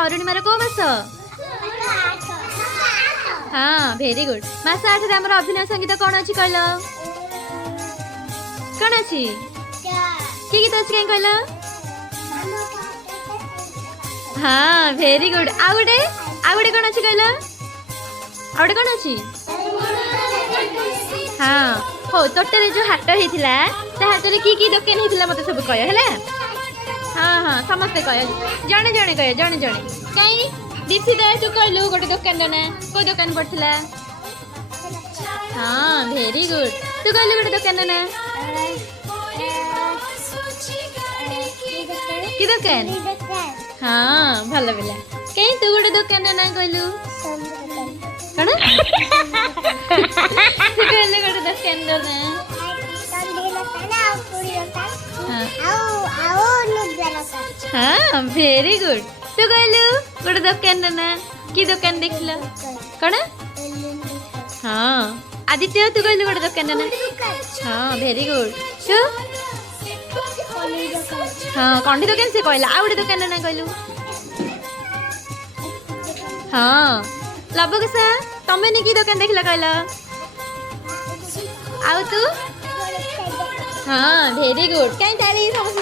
अरुणिमार को मास हाँ very good मास 8 रे हमर अभिनय संगीत कौन अछि कहल कौन अछि की गीत अछि कहीं कहल हाँ भेरी गुड आउडे कौन अछि कहल आउडे कौन अछि हाँ हो टोटल जो हाट होइथिला ता हाट रे की दुकान होइथिला मते सब कय हैला हाँ हाँ समस्ते कह जणे जणे कह जणे जणे कहीं दीप्ति तू कहलु गोटे दुकान ना को दुकान पड़थिला हाँ भेरी गुड तू कहलु गोटे दुकान ना की दुकान हाँ भल पिला कहीं तू गोटे दुकान ना कहलु कण तू कहलु गोटे दुकान ना हाँ भेरी गुड तू कहलु गोटे दुकान ना की दुकान देखल कण हाँ आदित्य तू कहलु गोटे दुकान ना हाँ भेरी गुड तू हाँ कंठी दुकान से कहला आ गोटे दुकान ना कहलु हाँ लबकुसा तमे नि की दुकान देखल कहला आउ तू हाँ भेरी गुड कहीं ताली समस्त